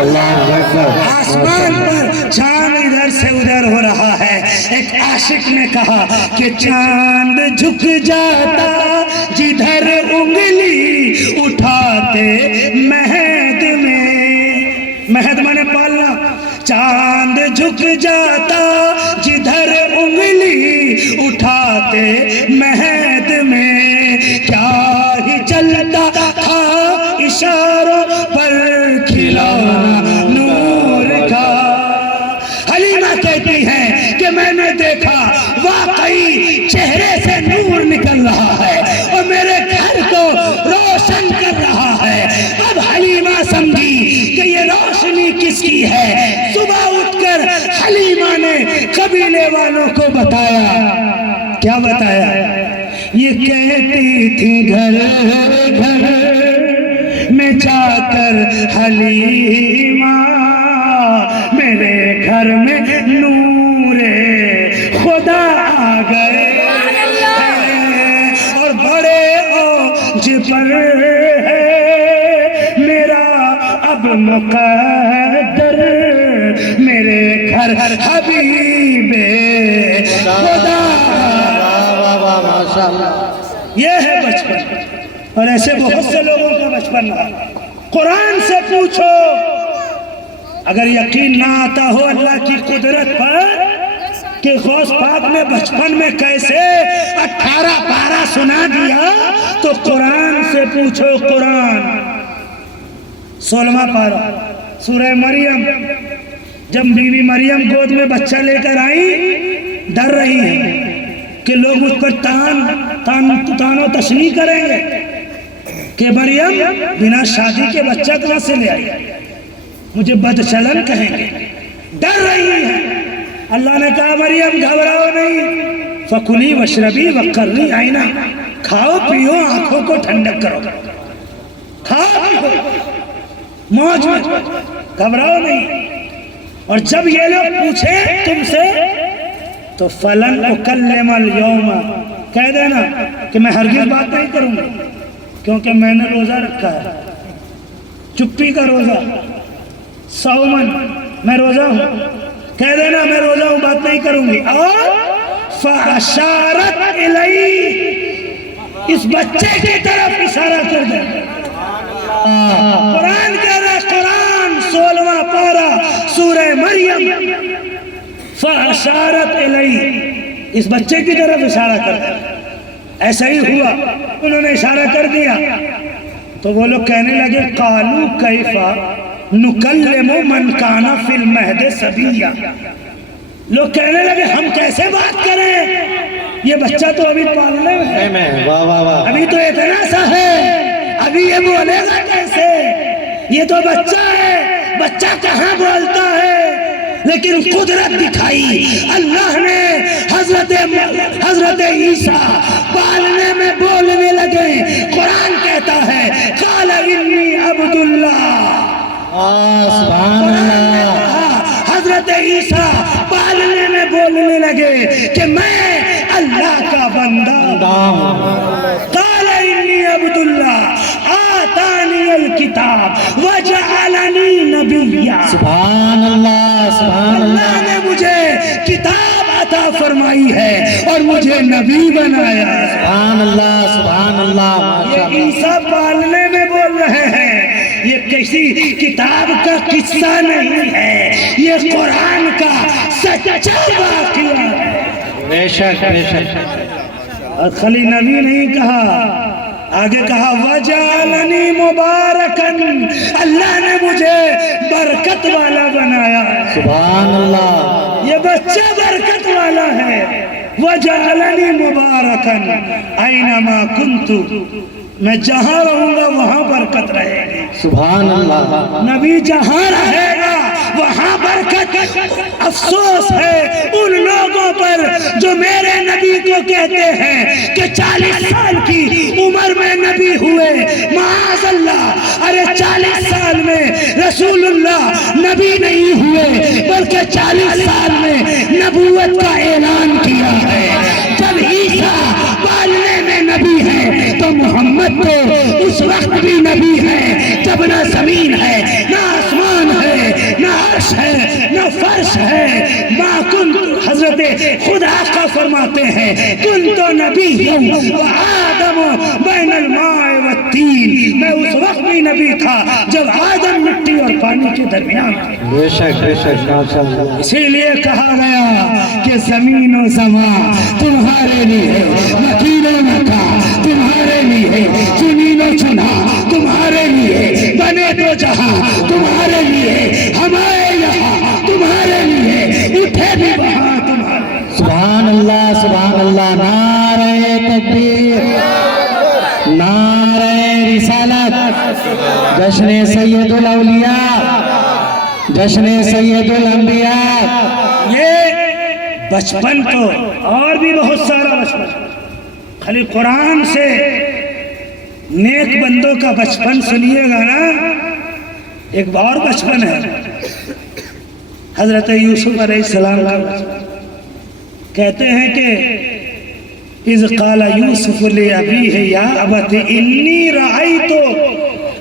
آسمان پر چاند ادھر سے ادھر ہو رہا ہے. ایک عاشق نے کہا کہ چاند جھک جاتا جدھر انگلی اٹھاتے مہد میں. مہد مانے پالنا. چاند جھک جاتا جدھر انگلی اٹھاتے مہد میں. کیا ہی چلتا تھا اشاروں پر کھلانا نور کا. حلیمہ کہتی ہے کہ میں نے دیکھا واقعی چہرے سے نور نکل رہا ہے اور میرے گھر کو روشن کر رہا ہے. اب حلیمہ سمجھی کہ یہ روشنی کس کی ہے. صبح اٹھ کر حلیمہ نے قبیلے والوں کو بتایا. کیا بتایا؟ یہ کہتی تھی گھر گھر میں جا کر حلیمہ میرے گھر میں نور خدا آ گئے اور بڑے اوج پر ہے میرا اب مقدر میرے گھر حبیب خدا. یہ ہے بچپن. اور ایسے بہت سے لوگوں کا بچپن رہا. قرآن سے پوچھو اگر یقین نہ آتا ہو اللہ کی قدرت پر کہ غوث پاک نے بچپن میں کیسے 18 پارہ سنا دیا تو قرآن سے پوچھو. قرآن 16واں پارہ سورہ مریم. جب بیوی مریم گود میں بچہ لے کر آئی ڈر رہی ہے کہ لوگ اس پر تان و تشنیع کریں گے کہ مریم بنا شادی کے بچہ کہاں سے لے آئی, مجھے بدچلن کہیں گے. ڈر رہی ہے. اللہ نے کہا مریم گھبراؤ نہیں. فَكُلِي وَاشْرَبِي وَقَرِّي عَيْنَا. کھاؤ پیو آنکھوں کو ٹھنڈک کرو. کھاؤ پیو موج میں, گھبراؤ نہیں. اور جب یہ لوگ پوچھیں تم سے تو فَلَنْ أُكَلِّمَ الْيَوْمَ کہہ دینا کہ میں ہرگز بات نہیں کروں گا کیونکہ میں نے روزہ رکھا ہے. چپی کا روزہ. صومن میں روزہ ہوں. کہہ دینا میں روزہ ہوں بات نہیں کروں گی. اور فَأَشَارَتْ إِلَيْهِ اس بچے کی طرف اشارہ کر دے. قرآن کہہ رہا ہے. قرآن 16واں پارہ سورہ مریم. فَأَشَارَتْ إِلَيْهِ اس بچے کی طرف اشارہ کر دے. ایسا ہی ہوا. انہوں نے اشارہ کر دیا تو وہ لوگ کہنے لگے قَالُوا كَيْفَ نُكَلِّمُ مَنْ كَانَ فِي الْمَهْدِ صَبِيًّا. لوگ کہنے لگے ہم کیسے بات کریں, یہ بچہ تو ابھی پالنے میں ہے, ابھی تو اتنا سا ہے, ابھی یہ بولے گا کیسے, یہ تو بچہ ہے, بچہ کہاں بولتا ہے. لیکن قدرت دکھائی اللہ نے. حضرت عیسیٰ پالنے میں بولنے لگے. قرآن کہتا ہے قال انی عبد اللہ. حضرت عیسیٰ پالنے میں بولنے لگے کہ میں اللہ کا بندہ. قال انی عبد اللہ آتانی الکتاب وجعلنی نبیا. سبحان اللہ سبحان اللہ نے مجھے کتاب عطا فرمائی ہے اور مجھے نبی بنایا. سبحان اللہ سبحان اللہ. یہ عیسیٰ پالنے میں بول رہے ہیں. یہ کسی کتاب کا قصہ نہیں ہے, یہ قرآن کا سچا واقعہ ہے. بے شک بے شک. اور خالی نبی نہیں کہا, آگے کہا وَجَعَلَنِي مُبَارَكًا اللہ نے مجھے برکت والا بنایا. سبحان اللہ. یہ بچہ برکت والا ہے. وَجَعَلَنِي مُبَارَكًا أَيْنَمَا كُنْتُ میں جہاں رہوں گا وہاں برکت رہے گی. سبحان اللہ. نبی جہاں رہے گا وہاں برکت. افسوس ہے ان لوگوں پر جو میرے نبی کو کہتے ہیں کہ 40 سال کی عمر میں نبی ہوئے. معاذ اللہ. ارے 40 سال میں رسول اللہ نبی نہیں ہوئے بلکہ 40 سال میں نبوت کا اعلان کیا ہے. جب عیسیٰ پالنے میں نبی ہے تو محمد تو اس وقت بھی نبی ہے جب نہ زمین ہے نہ آسمان ہے عرش ہے نہ فرش ہے. ما کنت، حضرت خدا کا فرماتے ہیں کن تو نبی و آدم بین الماء والتین، میں اس وقت بھی نبی تھا جب آدم مٹی اور پانی کے درمیان تھے. بے شک ماشاءاللہ. اسی لیے کہا گیا کہ زمین و زمان تمہارے لیے، مکین و مکان تمہارے لیے، چنین و چنا تمہارے لیے، بنے دو جہاں تمہارے لیے، ہمارے یہاں تمہارے لیے، اٹھے بھی وہاں تمہارے. سبحان اللہ سبحان اللہ. نعرہ تکبیر، نعرہ رسالت. جشن سید الاولیاء، جشن سید الانبیاء. یہ بچپن تو اور بھی بہت سارا بچپن، خالی قرآن سے نیک بندوں کا بچپن سنیے گا نا. ایک اور بچپن ہے حضرت یوسف علیہ السلام کا بچپن. کہتے ہیں کہ اذ قال یوسف لأبیہ یا ابت انی رأیت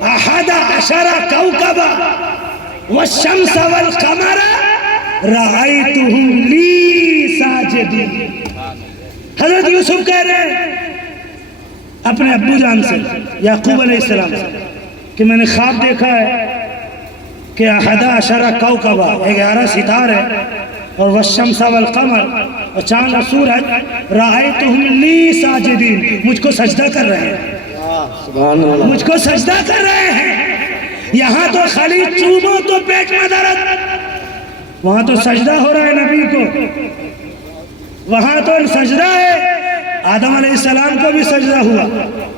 احد عشر کوکبا والشمس والقمر رأیتهم لی ساجدین. حضرت یوسف کہہ رہے ہیں اپنے ابو جان سے، یعقوب علیہ السلام سے، کہ میں نے خواب دیکھا ہے کہ احد عشر کوکبا، 11 ستارے، اور والشمس والقمر، اور چاند اور سورج، رأیتهم لی ساجدین، مجھ کو سجدہ کر رہے ہیں، سبحان اللہ. مجھ کو سجدہ کر رہے ہیں. یہاں تو خالی چومو تو پیٹ میں درد، وہاں تو سجدہ ہو رہا ہے نبی کو، وہاں تو سجدہ ہے. آدم علیہ السلام کو بھی سجدہ ہوا،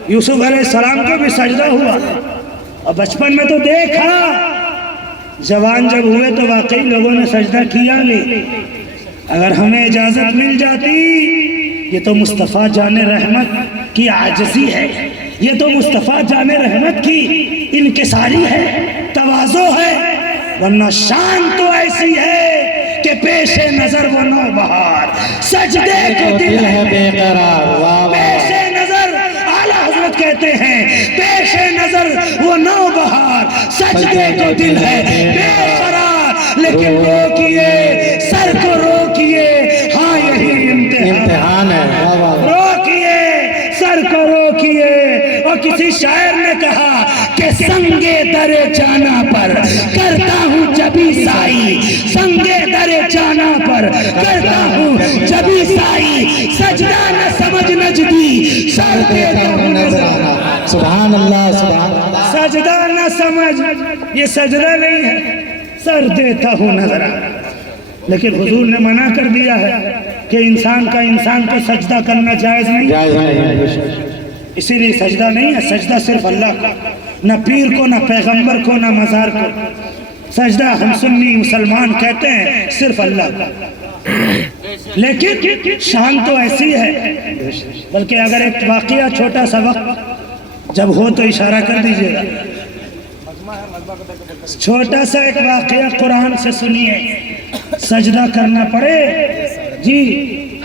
یوسف علیہ السلام کو بھی سجدہ ہوا. اور بچپن میں تو دیکھا، جوان جب ہوئے تو واقعی لوگوں نے سجدہ کیا نہیں. اگر ہمیں اجازت مل جاتی، یہ تو مصطفیٰ جان رحمت کی عاجزی ہے، یہ تو مصطفیٰ جان رحمت کی انکساری ہے، تواضع ہے. ورنہ شان تو ایسی ہے کہ پیش نظر وہ نو بہار، سجدے کو دل ہے بے قرار. واہ واہ. پیش نظر اعلیٰ حضرت کہتے ہیں پیش نظر وہ نو بہار، سجدے کو دل ہے بے قرار. لیکن روکیے، سر کو روکیے، ہاں یہی امتحان ہے. واہ واہ. روکیے، سر کو روکیے. اور کسی شاعر نے کہا کہ سنگے در جانا پر کرتا ہوں جبی سائی، سنگے در جانا پر کرتا ہوں جبی سائی، سجدہ نہ سمجھ نجدی سر دیتا ہوں نظرانہ. سبحان اللہ سبحان اللہ. سجدہ نہ سمجھ، یہ سجدہ نہیں ہے، سر دیتا ہوں نظرانہ. لیکن حضور نے منع کر دیا ہے کہ انسان کو سجدہ کرنا جائز نہیں. جائز نہیں. اسی لیے سجدہ نہیں ہے، سجدہ صرف اللہ کا، نہ پیر کو، نہ پیغمبر کو، نہ مزار کو. سجدہ ہم سنی مسلمان کہتے ہیں صرف اللہ کا. لیکن شان تو ایسی ہے. بلکہ اگر ایک واقعہ چھوٹا سا وقت جب ہو تو اشارہ کر دیجئے گا. چھوٹا سا ایک واقعہ قرآن سے سنیے. سجدہ کرنا پڑے جی.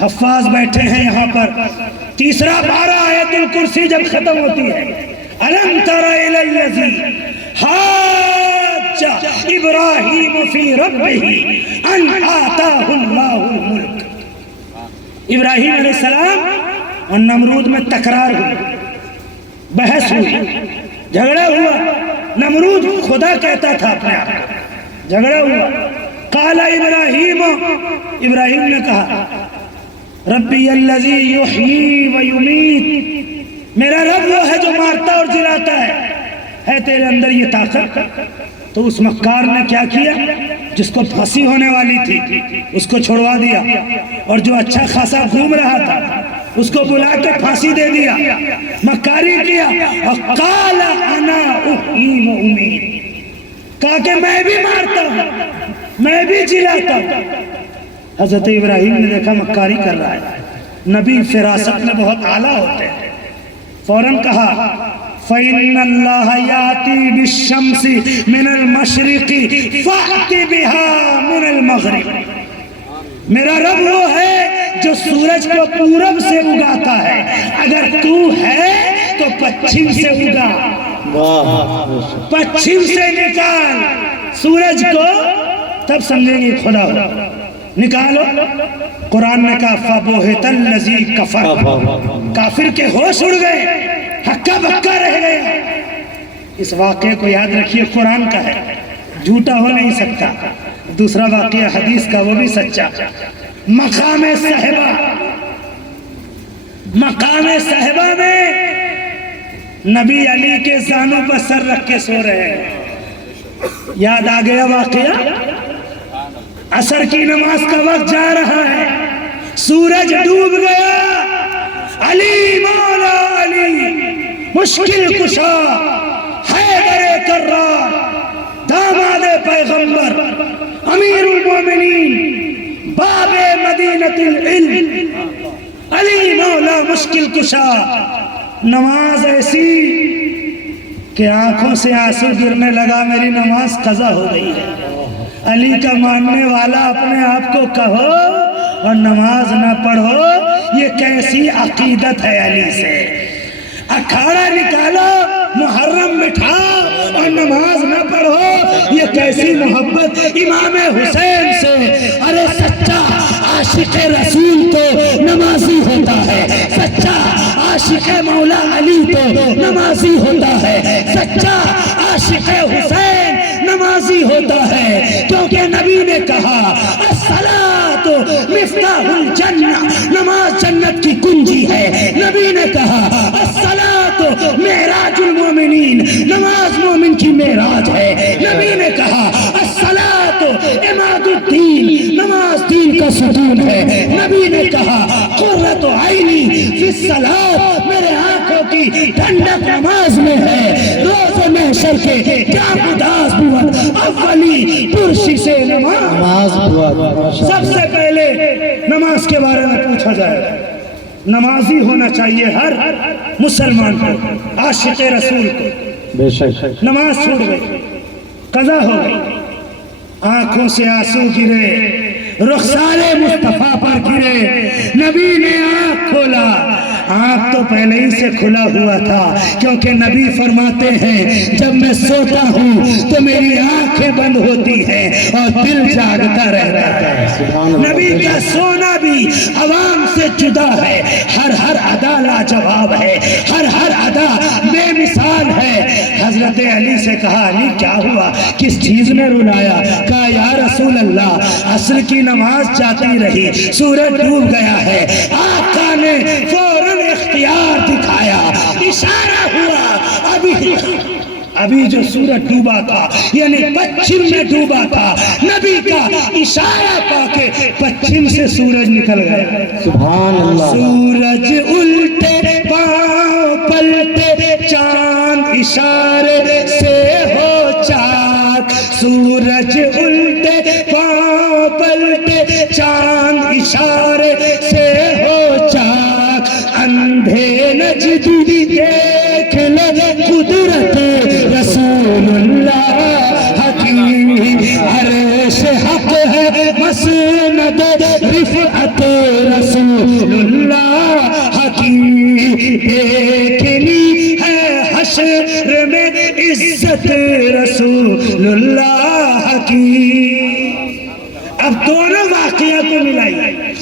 حفاظ بیٹھے ہیں یہاں پر. تیسرا پارہ آیت الکرسی جب ختم ہوتی ہے، الم تر الی الذی حاج ابراہیم فی ربہ ان آتاہ اللہ الملک. ابراہیم علیہ السلام اور نمرود میں تکرار ہوئی، بحث ہوئی، جھگڑا ہوا. نمرود خدا کہتا تھا اپنے آپ کو، جھگڑا ہوا. قال ابراہیم، ابراہیم نے کہا ربی الذی یحیی و یمیت، میرا رب وہ ہے جو مارتا اور جلاتا ہے تیرے اندر یہ طاقت. تو اس مکار نے کیا کیا؟ جس کو پھانسی ہونے والی تھی اس کو چھوڑوا دیا، اور جو اچھا خاصا گھوم رہا تھا اس کو بلا کے پھانسی دے دیا، مکاری کیا. اور قال انا احیی و امیت، کہا کہ میں بھی مارتا ہوں، میں بھی جلاتا ہوں. حضرت ابراہیم نے دیکھا مکاری کر رہا ہے. نبی فراست میں بہت اعلیٰ ہوتے ہیں. فوراً کہا فَإِنَّ اللَّهَ يَأْتِي بِالشَّمْسِ مِنَ الْمَشْرِقِ فَأْتِ بِهَا مِنَ الْمَغْرِبِ. میرا رب وہ ہے جو سورج کو پورب سے اگاتا ہے، اگر تو ہے تو پچھم سے اگا، پچھم سے نکال سورج کو تب سمجھیں گے خدا ہو. نکالو. قرآن نے کہا فَبُهِتَ الَّذِي كَفَرَ، کافر کے ہوش اڑ گئے، ہکا بکا رہ گئے. اس واقعے کو یاد رکھیے، قرآن کا ہے، جھوٹا ہو نہیں سکتا. دوسرا واقعہ حدیث کا، وہ بھی سچا. مقام صحبہ، مقام صحبہ میں نبی علی کے زانوں پر سر رکھ کے سو رہے ہیں. یاد آ گیا واقعہ؟ عصر کی نماز کا وقت جا رہا ہے، سورج ڈوب گیا. علی مولا علی، مشکل کشا، حیدر کرار، داماد پیغمبر، امیر المومنین، باب مدینۃ العلم، علی مولا مشکل کشا. نماز ایسی کہ آنکھوں سے آنسو گرنے لگا، میری نماز قضا ہو گئی ہے. علی کا ماننے والا اپنے آپ کو کہو اور نماز نہ پڑھو، یہ کیسی عقیدت ہے علی سے؟ اکھاڑا نکالو، محرم بٹھاؤ اور نماز نہ پڑھو، یہ کیسی محبت امام حسین سے؟ ارے سچا عاشق رسول تو نمازی ہوتا ہے، سچا عاشق مولا علی تو نمازی ہوتا ہے، سچا عاشق حسین نمازی ہوتا ہے. کیونکہ نبی نے کہا الصلاۃ مفتاح الجنہ، نماز جنت کی کنجی ہے. نبی نے کہا الصلاۃ معراج المومنین، نماز مومن کی معراج ہے. نبی نے کہا الصلاۃ عماد الدین، نماز دین کا ستون ہے. نبی نے کہا قرۃ عینی فی الصلاۃ، میرے آنکھوں کی ٹھنڈک نماز میں ہے. روز محشر کے کیا اداس بود اولی پرسی سے نماز. سب سے پہلے نماز کے بارے میں پوچھا جائے. نمازی ہونا چاہیے ہر مسلمان کو، عاشق رسول کو. بے شک نماز چھوڑ گئی، قضا ہو گئی، آنکھوں سے آنسو گرے، رخسار مصطفیٰ پر گرے. نبی نے آنکھ کھولا. آنکھ تو پہلے ہی سے کھلا ہوا تھا، کیونکہ نبی فرماتے ہیں جب میں سوتا ہوں تو میری آنکھیں بند ہوتی ہیں اور دل جاگتا رہتا ہے. نبی کا سونا بھی عوام سے جدا ہے. ہر ادا لاجواب ہے، ہر ادا بے مثال ہے. حضرت علی سے کہا علی کیا ہوا، کس چیز نے رلایا؟ کہا یا رسول اللہ عصر کی نماز جاتی رہی، سورج ڈوب گیا ہے. آقا نے فوراً اختیار دکھایا، اشارہ ہوا. ابھی جو سورج ڈوبا تھا یعنی پچھم میں ڈوبا تھا، نبی کا اشارہ پا کے پچھم سے سورج نکل گیا. سبحان اللہ. سورج الٹے پاؤں پلٹے، چاند اشارے سے ہو چاک. سورج الٹے پاؤں پلٹے، چاند اشارے سے ہو چاک. اندھے نجدی دیکھ لے قدرت رسول اللہ کی، عرش حق ہے مسند رفعت رسول اللہ کی. دیکھنی ہے حشر میں عزت رسول اللہ کی. اب دونوں واقعہ کو ملائیے.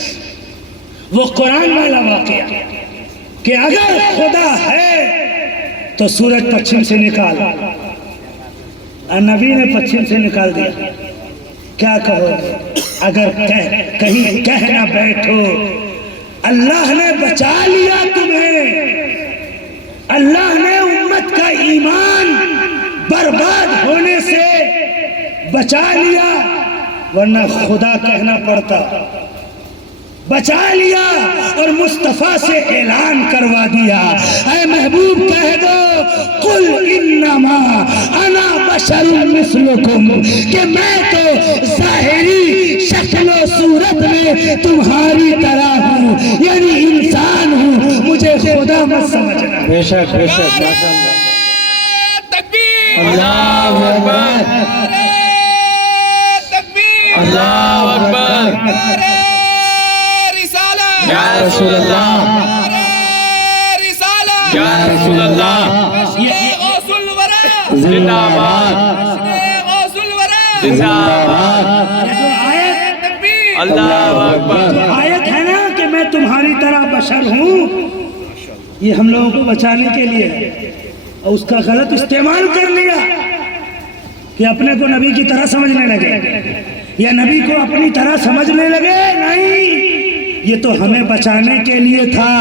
وہ قرآن والا واقعہ کہ اگر خدا ہے تو سورج پچھم سے نکال، اور نبی نے پچھم سے نکال دیا. کیا کہو اگر کہیں کہہ نہ بیٹھو اللہ نے بچا لیا تمہیں، اللہ نے امت کا ایمان برباد ہونے سے بچا لیا، ورنہ خدا کہنا پڑتا. بچا لیا اور مصطفیٰ سے اعلان کروا دیا. اے محبوب کہہ دو قل انما انا بشر مثلکم، کہ میں تو ظاہری شکل و صورت میں تمہاری طرح ہوں، یعنی انسان ہوں، مجھے خدا مت سمجھنا. بے شک بے شک. اللہ اکبر، اللہ اکبر. یا رسول اللہ، یا رسول اللہ، زندہ باد، جو آیت اللہ اکبر جو آیت ہے نا کہ میں تمہاری طرح بشر ہوں، یہ ہم لوگوں کو بچانے کے لیے ہے، اور اس کا غلط استعمال کر لیا کہ اپنے کو نبی کی طرح سمجھنے لگے یا نبی کو اپنی طرح سمجھنے لگے۔ نہیں، یہ تو ہمیں بچانے کے لیے تھا،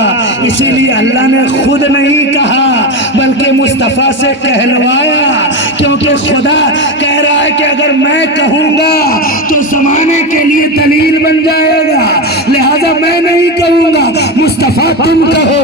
اسی لیے اللہ نے خود نہیں کہا بلکہ مصطفیٰ سے کہلوایا، کیونکہ خدا کہہ رہا ہے کہ اگر میں کہوں گا تو زمانے کے لیے دلیل بن جائے گا، لہذا میں نہیں کہوں گا، مصطفیٰ تم کہو۔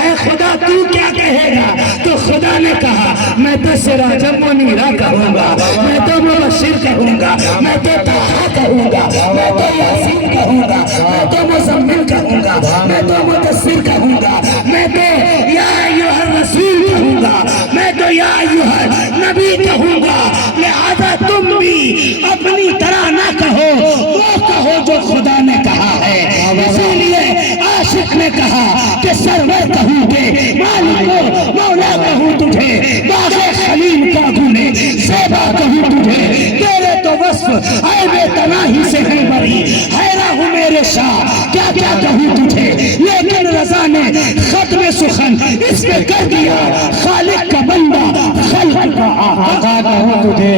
اے خدا تو کیا کہے گا؟ تو خدا نے کہا میں تو سراجا منیرا کہوں گا، میں تو مبشر کہوں گا، میں تو طٰہٰ کہوں گا، میں تو یاسین کہوں گا، میں تو مزمل کہوں گا، میں تو مدثر کہوں گا، میں تو یا ایھا الرسول کہوں گا، میں تو یا ایھا النبی کہوں گا۔ لہذا تم بھی اپنی طرح نہ کہو، وہ کہو جو خدا نے کہا ہے۔ اسی لیے عاشق نے کہا کہ سرور کہوں گے، مالک و مولا کہوں تجھے، باغ خلیل کا گلے زیبا کہوں تجھے، تیرے تو وصف عیب تناہی سے ہیں بری، حیران ہوں میرے شاہ کیا کیا کہوں تجھے۔ لیکن رضا نے ختم سخن اس پہ کر دیا، خالق کا بندہ خلق کا آقا کہوں تجھے۔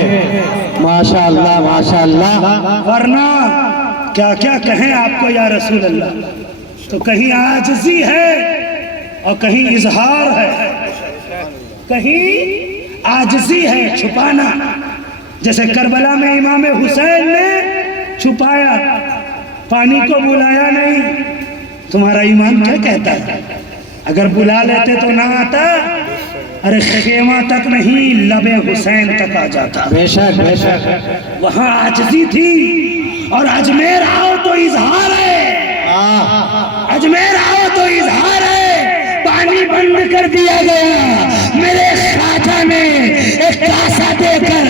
ماشاءاللہ ماشاءاللہ۔ ورنہ کیا کیا کہیں آپ کو یا رسول اللہ، تو کہیں عاجزی ہے اور کہیں اظہار ہے، کہیں عاجزی ہے چھپانا، جیسے کربلا میں امام حسین نے چھپایا، پانی کو بلایا نہیں۔ تمہارا ایمان کیا کہتا ہے؟ اگر بلا لیتے تو نہ آتا، ارے خیمہ تک نہیں لب حسین تک آ جاتا۔ بے شک بے شک۔ وہاں عاجزی تھی، اور اجمیر آؤ تو اظہار ہے، اجمیر آؤ تو اظہار ہے۔ پانی بند کر دیا گیا، میرے خواجہ نے ایک کاسا دے کر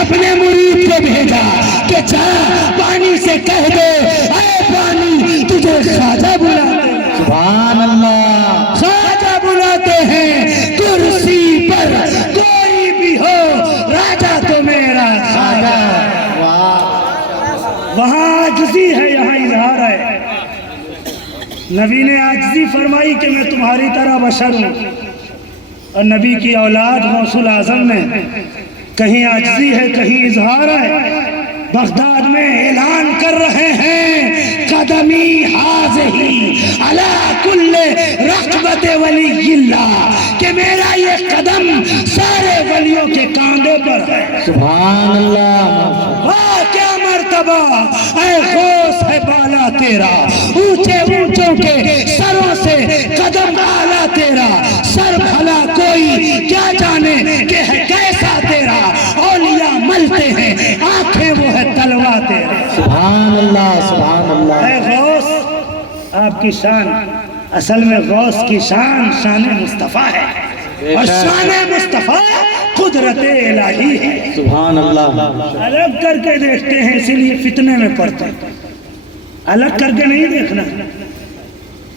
اپنے مرید کو بھیجا کہ جا پانی سے کہہ دے، اے پانی تجھے خواجہ بلاتے ہیں، سبحان اللہ۔ خواجہ بلاتے ہیں، کرسی پر کوئی بھی ہو راجہ تو میرا خواجہ۔ وہاں عاجزی ہے، یہاں اظہار ہے۔ نبی نے عاجزی فرمائی کہ میں تمہاری طرح بشر ہوں، اور نبی کی اولاد غوث الاعظم نے کہیں عاجزی ہے کہیں اظہار ہے۔ بغداد میں اعلان کر رہے ہیں قدمی حاضہی علی کل رقبت ولی اللہ، کہ میرا یہ قدم سارے ولیوں کے کاندھے پر ہے۔ سبحان اللہ۔ واہ کیا مرتبہ، اے غوث ہے بالا تیرا، اونچے اونچوں کے سروں سے قدم اعلیٰ تیرا، سر بھلا کوئی کیا جانے کہ ہے کیسا تیرا، اولیاء ملتے ہیں آنکھیں وہ ہے تلوا تیرا۔ سبحان اللہ سبحان اللہ۔ اے غوث، آپ کی شان، اصل میں غوث کی شان شان مصطفیٰ ہے، اور شان مصطفیٰ قدرت الہی ہے۔ سبحان اللہ۔ الگ کر کے دیکھتے ہیں، اسی لیے فتنے میں پڑتے ہیں۔ الگ کر کے نہیں دیکھنا،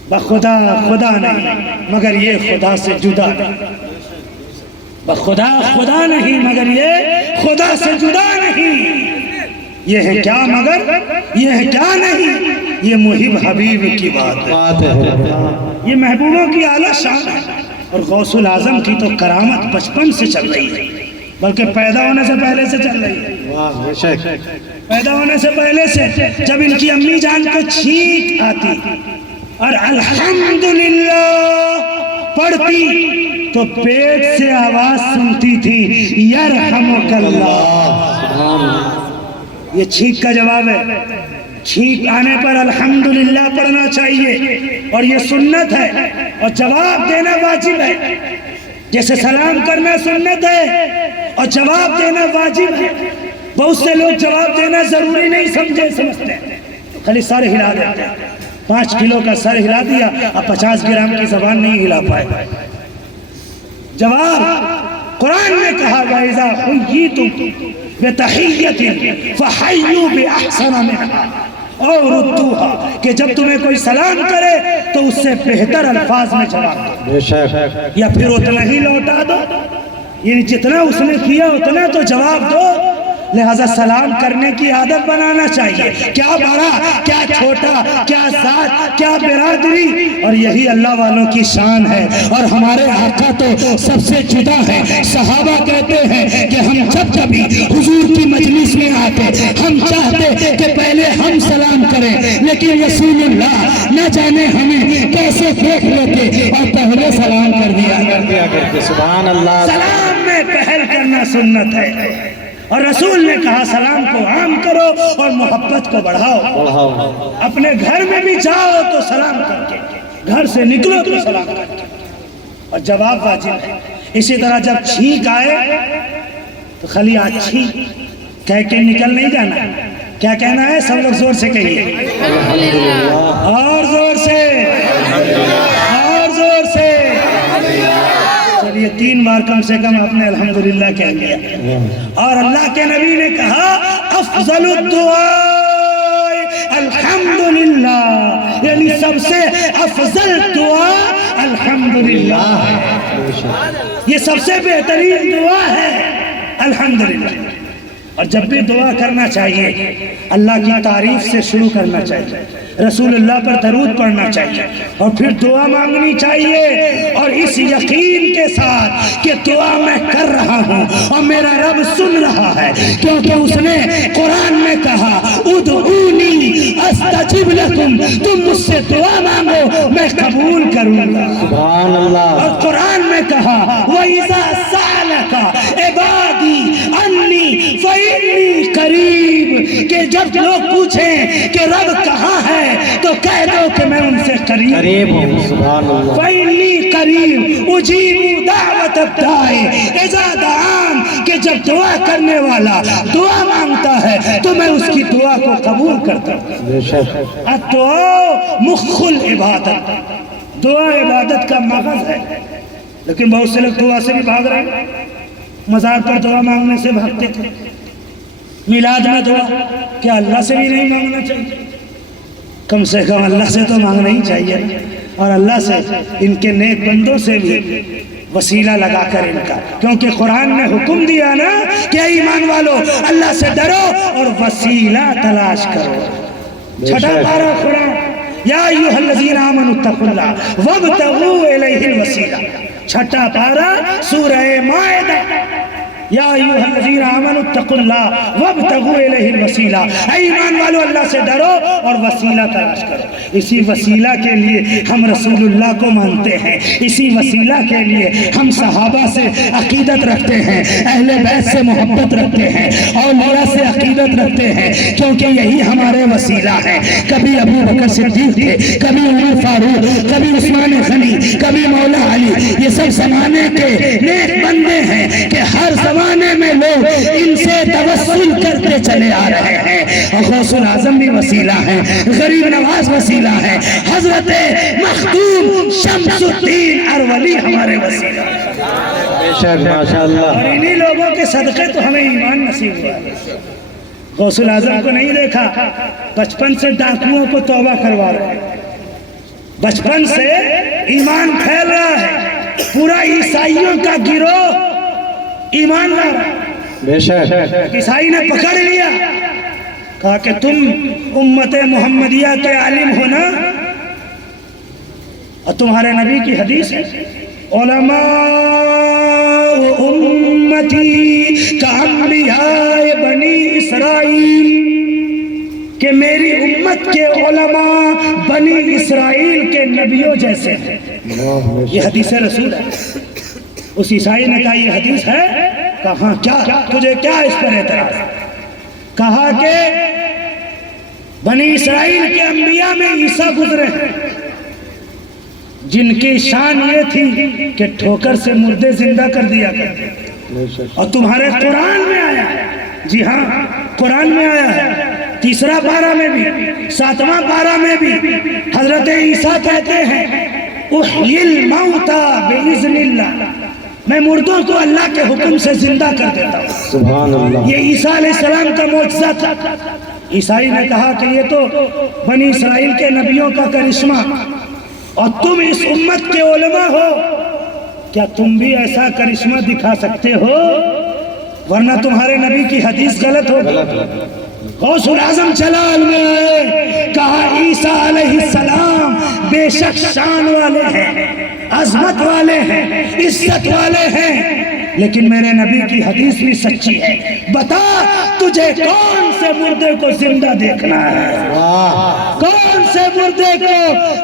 بخدا خدا نہیں مگر یہ خدا سے جدا نہیں، بخدا خدا نہیں مگر یہ خدا سے جدا نہیں۔ یہ ہے کیا مگر یہ ہے کیا نہیں، یہ محب حبیب کی بات ہے، یہ محبوبوں کی اعلیٰ شان ہے۔ اور غوث الاعظم کی تو کرامت بچپن سے چل رہی ہے، بلکہ پیدا ہونے سے پہلے سے چل رہی ہے۔ پیدا ہونے سے پہلے سے جب ان کی امی جان کو چھینک آتی اور الحمدللہ پڑھتی تو پیٹ سے آواز سنتی تھی یرحمک اللہ۔ یہ چھینک کا جواب ہے، چھینک آنے پر الحمدللہ پڑھنا چاہیے، اور یہ سنت ہے، اور جواب دینا واجب ہے۔ جیسے سلام کرنا سنت ہے اور جواب دینا واجب ہے۔ بہت سے لوگ جواب دینا ضروری نہیں سمجھتے ہیں، خالی سر ہلا دیتے ہیں۔ 5 کلو کا سر ہلا دیا، اب 50 گرام کی زبان نہیں ہلا پائے۔ جواب قرآن نے کہا وَإِذَا حُيِّيتُمْ بِتَحِيَّةٍ فَحَيُّوا بِأَحْسَنَ مِنْهَا أَوْ رُدُّوهَا، کہ جب تمہیں کوئی سلام کرے تو اس سے بہتر الفاظ میں جواب دو، یا پھر اتنا ہی لوٹا دو، یعنی جتنا اس نے کیا اتنا تو جواب دو۔ لہذا سلام کرنے کی عادت بنانا چاہیے، کیا بڑا کیا چھوٹا، کیا ذات کیا برادری، اور یہی اللہ والوں کی شان ہے۔ اور ہمارے آقا تو سب سے جدا ہے۔ صحابہ کہتے ہیں کہ ہم جب کبھی حضور کی مجلس میں آتے ہم چاہتے کہ پہلے ہم سلام کریں، لیکن رسول اللہ نہ جانے ہمیں کیسے دیکھ لیتے اور پہلے سلام کر دیا کرتے۔ سبحان اللہ۔ سلام میں پہل کرنا سنت ہے، اور رسول نے کہا سلام کو عام کرو اور محبت کو بڑھاؤ۔ اپنے گھر میں بھی جاؤ تو سلام کر کے، گھر سے نکلو تو سلام کر کے، اور جواب واجب ہے۔ اسی طرح جب چھینک آئے تو خلی اچھی کہہ کے نکل نہیں جانا، کیا کہنا ہے؟ سب لوگ زور سے کہیے، اور زور سے، اور زور سے۔ چلیے 3 بار کم سے کم آپ نے الحمدللہ کہہ لیا۔ اور اللہ کے نبی نے کہا افضل الدعاء الحمدللہ، یعنی سب سے افضل دعا الحمدللہ ہے، یہ سب سے بہترین دعا ہے الحمدللہ۔ اور جب بھی دعا کرنا چاہیے اللہ کی تعریف سے شروع کرنا چاہیے، رسول اللہ پر درود پڑھنا چاہیے، اور پھر دعا مانگنی چاہیے، اور اس یقین کے ساتھ کہ دعا میں کر رہا ہوں اور میرا رب سن رہا ہے، کیونکہ اس نے قرآن میں کہا ادعونی استجب لکم، تم مجھ سے دعا مانگو میں قبول کروں گا۔ سبحان اللہ۔ اور قرآن میں کہا وَإِذَا سَأَلَكَ عِبَادِي عَنِّي فَإِنِّي قَرِيبٌ، کہ جب لوگ پوچھیں کہ رب کہاں ہے تو کہہ دو کہ میں ان سے قریب ہوں۔ سبحان اللہ۔ فَإِنِّي قَرِيبٌ أُجِيبُ دَعْوَةَ الدَّاعِ إِذَا دَعَانِ، کہ جب دعا کرنے والا دعا مانگتا ہے تو میں اس کی دعا کو قبول کرتا ہوں۔ بے شک۔ الدعاء مخ العبادت، دعا عبادت کا مغز ہے، لیکن بہت سے لوگ دعا سے بھی بھاگ رہے ہیں۔ مزار پر دعا مانگنے سے بھاگتے تھے، میلاد میں دعا، کیا اللہ سے بھی نہیں مانگنا چاہیے؟ کم سے کم اللہ سے تو مانگنا ہی چاہیے، اور اللہ سے ان کے نیک بندوں سے بھی وسیلہ لگا کر ان کا، کیونکہ قرآن نے حکم دیا نا کہ ایمان والو اللہ سے ڈرو اور وسیلہ تلاش کرو۔ چھٹا پارہ قرآن، یا ایھا الذین آمنوا اتقوا اللہ وابتغوا الیہ الوسیلہ، چھٹا پارہ سورہ مائدہ، یا ایھا الذین آمنوا اتقوا اللہ وابتغوا الیہ الوسیلہ، اے ایمان والو اللہ سے ڈرو اور وسیلہ تلاش کرو۔ اسی وسیلہ کے لیے ہم رسول اللہ کو مانتے ہیں، اسی وسیلہ کے لیے ہم صحابہ سے عقیدت رکھتے ہیں، اہل بیت سے محبت رکھتے ہیں، اولیاء سے عقیدت رکھتے ہیں، کیونکہ یہی ہمارے وسیلہ ہے۔ کبھی ابو بکر صدیق تھے، کبھی عمر فاروق، کبھی عثمان غنی، کبھی مولا علی، یہ سب زمانے کے نیک بندے ہیں کہ ہر زمانے میں لوگ ان سے توسل کرتے چلے آ رہے ہیں۔ اور غوث الاعظم بھی وسیلہ ہے، غریب نواز وسیلہ ہے، حضرت مخدوم شمس الدین ارولی ہمارے وسیلہ ہیں۔ بے شک ماشاءاللہ۔ اور انہی لوگوں کے صدقے تو ہمیں ایمان نصیب ہوا۔ غوث الاعظم کو نہیں دیکھا، بچپن سے ڈاکوؤں کو توبہ کروا رہے ہیں، بچپن سے ایمان پھیل رہا ہے، پورا عیسائیوں کا گروہ ایمان لا رہا ہے۔ بے شک۔ عیسائی نے پکڑ لیا، کہا کہ تم امت محمدیہ کے عالم ہو نا، اور تمہارے نبی کی حدیث ہے علماء امتی کانبیاء بنی اسرائیل، کہ میری امت کے علماء بنی اسرائیل کے نبیوں جیسے ہیں۔ یہ حدیث رسول ہے۔ اس عیسائی نے کہا یہ حدیث ہے؟ کہا کیا تجھے کیا اس پر اعتراض؟ کہا کہ بنی اسرائیل کے انبیاء میں عیسیٰ گزرے ہیں، جن کی شان یہ تھی کہ ٹھوکر سے مردے زندہ کر دیا کرتے، اور تمہارے قرآن میں آیا ہے، جی ہاں قرآن میں آیا ہے، 3 پارہ میں بھی 7واں پارہ میں بھی حضرت عیسیٰ کہتے ہیں احیی الموتى باذن اللہ، میں مردوں کو اللہ کے حکم سے زندہ کر دیتا ہوں۔ سبحان اللہ۔ یہ عیسیٰ علیہ السلام کا معجزہ تھا۔ عیسائی نے کہا کہ یہ تو بنی اسرائیل کے نبیوں کا کرشمہ، اور تم اس امت کے علماء ہو، کیا تم بھی ایسا کرشمہ دکھا سکتے ہو؟ ورنہ تمہارے نبی کی حدیث غلط ہو. غوث العظم جلال میں آئے, کہا عیسیٰ علیہ السلام بے شک شان والے ہیں, عظمت والے ہیں, عزت والے ہیں, لیکن میرے نبی کی حدیث بھی سچی ہے. بتا تجھے کون سے مردے کو زندہ دیکھنا ہے؟ کون سے مردے کو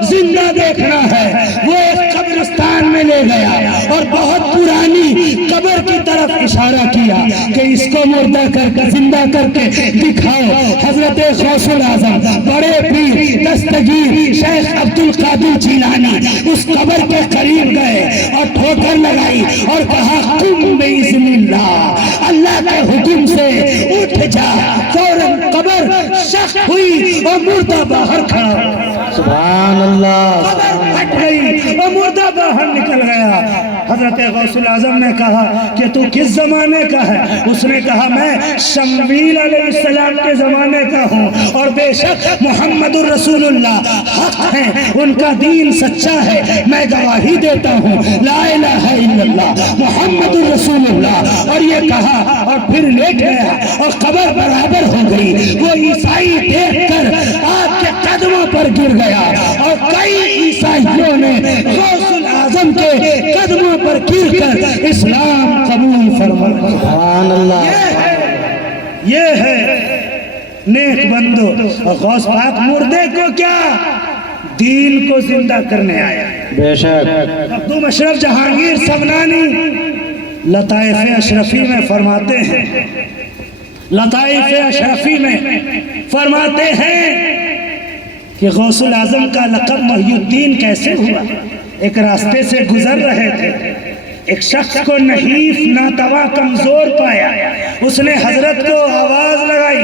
زندہ دیکھنا ہے؟ وہ ایک قبرستان میں لے گیا اور بہت پرانی قبر کی طرف اشارہ کیا کہ اس کو مردہ کر کے زندہ کر کے دکھاؤ. حضرت غوث العظم بڑے پیر دستگیر شیخ عبد القادر جیلانی اس قبر کے قریب گئے اور ٹھوکر لگائی اور کہا قم بإذن اللہ, اللہ کے حکم سے اٹھ جا. فوراً قبر شق ہوئی اور مردہ باہر کھڑا. سبحان اللہ. قبر پھٹ گئی اور مردہ باہر نکل گیا. حضرت غوث العظم نے کہا کہ تو کس زمانے کا ہے؟ اس نے کہا میں شمویل علیہ السلام کے زمانے کا ہوں, اور بے شک محمد الرسول اللہ حق ہیں, ان کا دین سچا ہے. میں گواہی دیتا ہوں لا الہ الا اللہ محمد الرسول اللہ. اور یہ کہا اور پھر لیٹ گیا اور قبر برابر ہو گئی. وہ عیسائی دیکھ کر آپ کے قدموں پر گر گیا اور کئی عیسائیوں نے غوث العظم کے قدموں پر گر کر اسلام قبول فرمایا. سبحان اللہ. یہ ہے نیک بندو. غوث پاک مردے کو کیا, دین کو زندہ کرنے آیا. بے شک. مخدوم اشرف جہانگیر سمنانی لطائف اشرفی میں فرماتے ہیں, لطائف اشرفی میں فرماتے ہیں کہ غوث العظم کا لقب محی الدین کیسے ہوا. ایک راستے سے گزر رہے تھے, ایک شخص کو نحیف ناتواں کمزور پایا. اس نے حضرت کو آواز لگائی,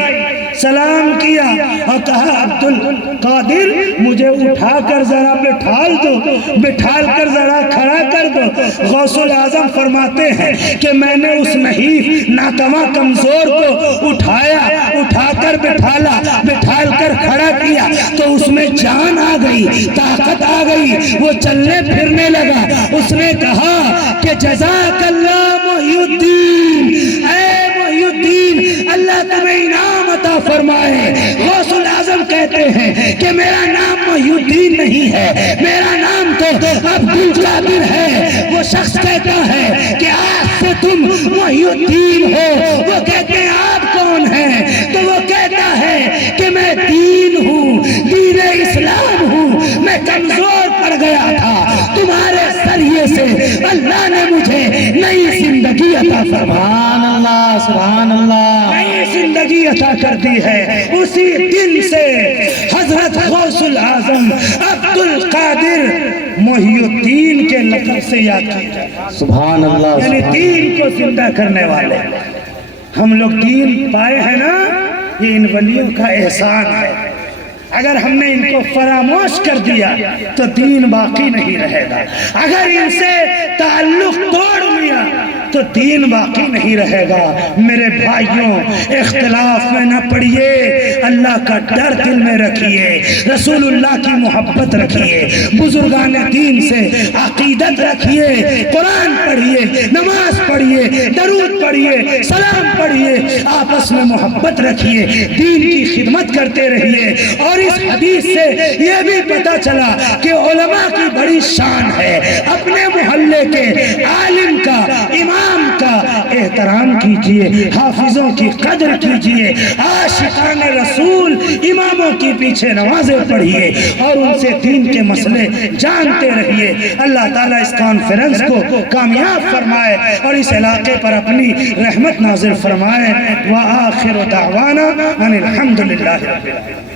سلام کیا اور کہا عبد القادر مجھے اٹھا کر ذرا بٹھال دو, بٹھال کر ذرا کھڑا کر دو. غوث العظم فرماتے ہیں کہ میں نے اس نحیف ناتواں کمزور کو اٹھایا, اٹھا کر بٹھالا, بٹھال کر کھڑا کیا تو اس میں جان آ گئی, طاقت آ گئی, وہ چلنے پھرنے لگا. اس نے کہا کہ جزاک اللہ محی الدین, اے محی الدین اللہ تمہیں انعام عطا فرمائے. غوث العظم کہتے ہیں کہ میرا نام محی الدین نہیں ہے, میرا نام تو عبد القادر ہے. وہ شخص کہتا ہے کہ آج سے تم محی الدین ہو. وہ کہتے ہیں آپ کون ہیں؟ تو وہ کہتا ہے کہ میں دین ہوں, دین اسلام ہوں. میں کمزور پڑ گیا تھا, تمہارے ذریعے سے اللہ نے مجھے نئی زندگی عطا سبحان اللہ. سبحان اللہ. نئی زندگی عطا کر دی ہے. اسی دن سے حضرت غوث العظم عبد القادر محی الدین کے لقب سے یاد کیا. سبحان اللہ. یعنی دین کو زندہ کرنے والے. ہم لوگ دین پائے ہیں نا, یہ ان ولیوں کا احسان ہے. اگر ہم نے ان کو فراموش کر دیا تو دین باقی نہیں رہے گا. اگر ان سے تعلق توڑ لیا تو دین باقی نہیں رہے گا. میرے بھائیوں, اختلاف میں نہ پڑیے, اللہ کا ڈر دل میں رکھیے, رسول اللہ کی محبت رکھیے, بزرگان دین سے عقیدت رکھیے, قرآن پڑھیے, نماز پڑھیے, درود پڑھیے, سلام پڑھیے, آپس میں محبت رکھیے, دین کی خدمت کرتے رہیے. اور اس حدیث سے یہ بھی پتہ چلا کہ علماء کی بڑی شان ہے. اپنے محلے کے عالم کا, امام کا احترام کیجئے, حافظوں کی قدر کیجئے, عاشقان رسول اماموں کی پیچھے نمازیں پڑھیے اور ان سے دین کے مسئلے جانتے رہیے. اللہ تعالیٰ اس کانفرنس کو کامیاب فرمائے اور اس علاقے پر اپنی رحمت نازل فرمائے. وآخر دعوانا ان الحمدللہ رب العالمین.